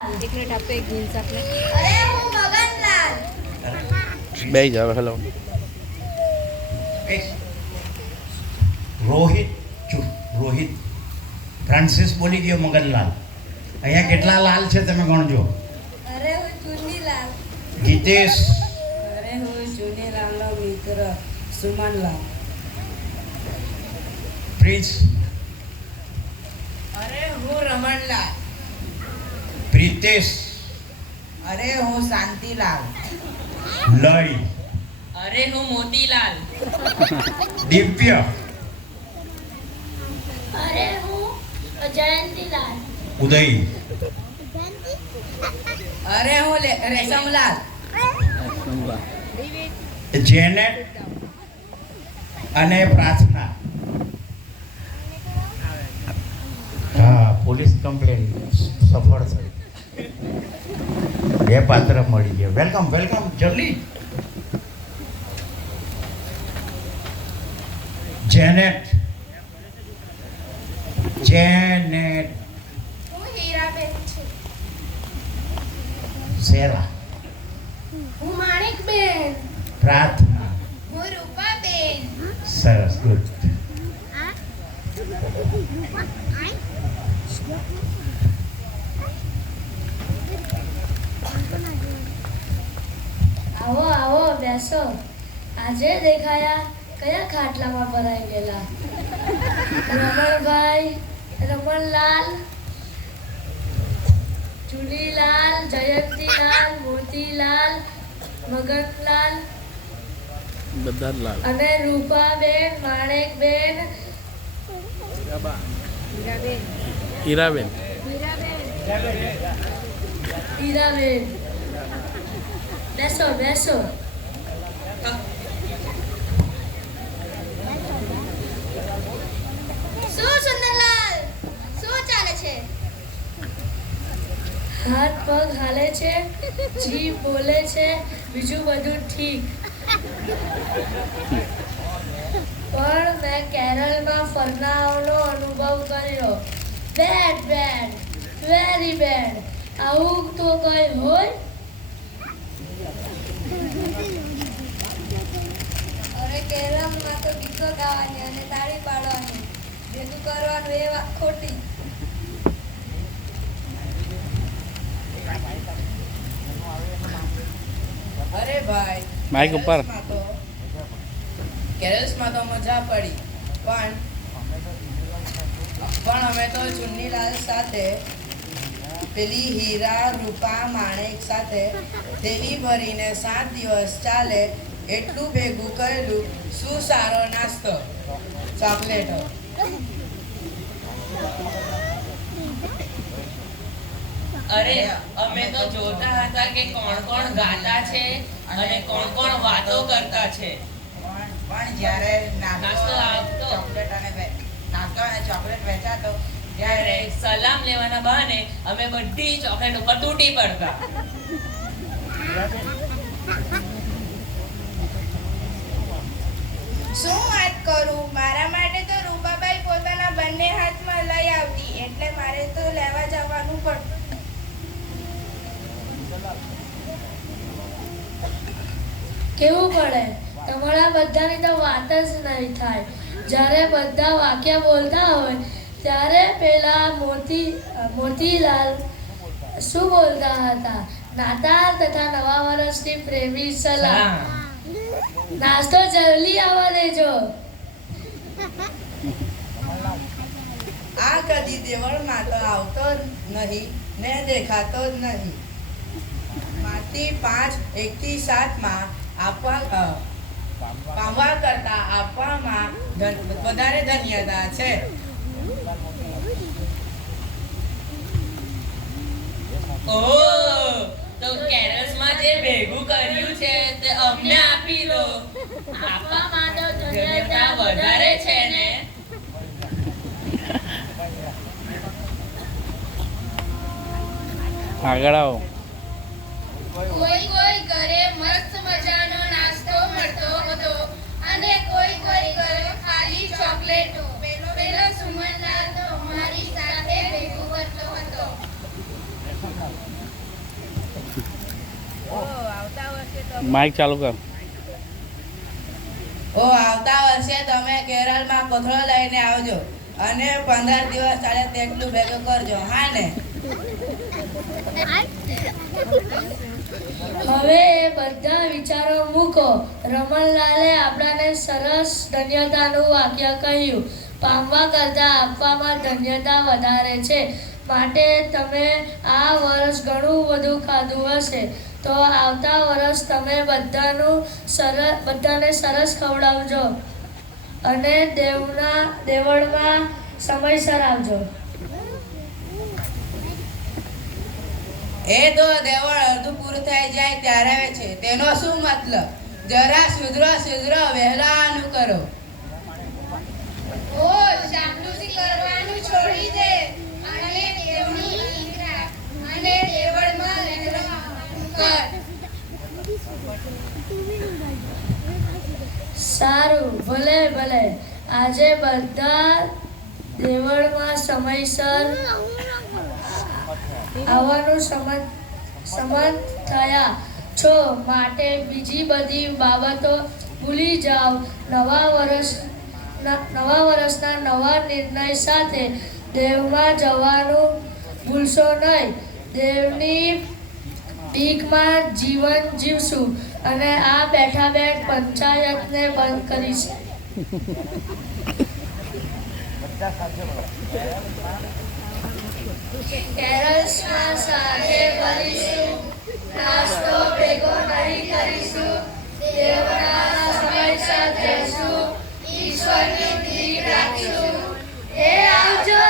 एक मिनिट आपको एक मिनिट आपने अरे હું મગનલાલ બે જાવ હેલો રોહિત ફ્રાન્સિસ બોલી ગયો મગનલાલ. અહીંયા કેટલા લાલ છે તમે ગણજો. અરે હું ચુનીલાલ ગીતેશ, અરે હું ચુનીલાલનો મિત્ર સુમનલાલ. પ્રિન્સ, અરે હું રમણલાલ. પ્રિતેશ, અરે હું શાંતિલાલ. લય, અરે હું મોતીલાલ. દિવ્ય, અરે હું જયંતીલાલ ઉદય, અરે હું રેશમલાલ. જેનેટ અને પ્રાર્થના. હા, પોલીસ કમ્પ્લેન સફળ થઈ. બે પાત્ર મળી ગયા. Welcome welcome. જલ્દી. જેનેટ, જેનેટ, હું હીરાબેન છું સેરા, હું માણેકબેન પ્રાર્થના. હું રૂપાબેન સરસ, ગુડ. આવો આવો બેસો આજે દેખાયા કયા ખાટલામાં ભરાઈ ગયેલા રમણભાઈ રમણલાલ ચુનીલાલ જયંતીલાલ મોતીલાલ મગનલાલ બધા જ લાલ અને રૂપાબેન માણેકબેન હીરાબેન હીરાબેન બેસો બેસો શું સુંદરલાલ શું ચાલે છે હાથ પગ હાલે છે જીભ બોલે છે બીજું બધું ઠીક પણ મેં કેરળમાં ફરનાવાનો અનુભવ કર્યો બેડ બેડ વેરી બેડ આવું તો કઈ હોય અરે કેરળમાં તો ગીતો ગાવાની અને તાળી પાડવાની ભેગું કરવાનું એ વાત ખોટી અરે ભાઈ માઇક ઉપર. કેરલ્સમાં તો મજા પડી પણ અમે તો ચુન્નીલાલ સાથે પેલી હીરા રૂપા માણેક સાથે દેવી ભરીને 7 દિવસ ચાલે એટલું ભેગું કરેલું. શું સારો નાસ્તો, ચોકલેટો. અરે અમે તો જોતા હતા કે કોણ કોણ ગાતા છે અને કોણ કોણ વાતો કરતા છે. પણ જ્યારે નાસ્તો આવતો. નાસ્તો અને ચોકલેટ વેચાતો ત્યારે સલામ લેવાના બહાને અમે બધી ચોકલેટ ઉપર તૂટી પડતા. શું વાત કરું મારા માટે તો રૂપાબાઈ પોતાના બંને હાથમાં લઈ આવતી એટલે મારે તો લેવા જવાનું પડતું કેવું પડે તમારા બધાની તો વાત જ નહીં થાય જ્યારે બધા વાક્ય બોલતા હોય ત્યારે પેલા મોતીલાલ શું બોલતા હતા નાતાલ તથા નવા વર્ષની પ્રેમી સલામ નાસ્તો જલ્દી આવવા દેજો આ કદી દેવળમાં તો આવતો જ નહીં ને દેખાતો જ નહીં. માંથી 5 1 થી 7 માં પામવા કરતા આપવામાં વધારે ધન્યતા છે. ઓહ, તો કેરળમાં જે ભેગું કર્યું છે તે અમને આપી દો. આપવામાં તો ધન્યતા વધારે છે ને. આગળ આવો. કોઈ કોઈ ઘરે મસ્ત મજાનો નાસ્તો મળતો હતો અને કોઈ કોઈ ઘરે ખાલી ચોકલેટો પેલો સુમનલાલ તો અમારી સાથે ભેગું કરતો હતો માઇક ચાલુ કર. આવતા વર્ષે તમે કેરળમાં કોથળો લઈને આવજો અને 15 દિવસ ચાલે તેટલું ભેગું કરજો, હા ને? હવે એ બધા વિચારો મૂકો. રમણલાલે આપણાને સરસ ધન્યતાનું વાક્ય કહ્યું. પામવા કરતાં આપવામાં ધન્યતા વધારે છે. માટે તમે આ વર્ષ ઘણું બધું ખાધું હશે, તો આવતા વર્ષ તમે બધાને સરસ ખવડાવજો અને દેવળમાં સમયસર આવજો. એ તો દેવળ અડધું પૂરું થઈ જાય ત્યારે આવે છે, તેનો શું મતલબ? જરા સુધરો વહેલાનું કરો. ચાપલુસી કરવાનું છોડી દે અને દેવની નીંદ રાખ અને દેવળમાં રહેવાનું કર. સારું, ભલે. આજે બધા દેવળમાં સમયસર આવવાનું સંમત થયા છો, માટે બીજી બધી બાબતો ભૂલી જાઓ. નવા વર્ષના નવા નિર્ણય સાથે દેવમાં જવાનું ભૂલશો નહીં. દેવની બીકમાં જીવન જીવશું અને આ બેઠા પંચાયતને બંધ કરીશું. કેરલ્સમાં સાથે કરીશું, નાસ્તો ભેગો નહીં કરીશું, દેવના સમયસર જઈશું, ઈશ્વરની ભીખ રાખીશું. આવજો.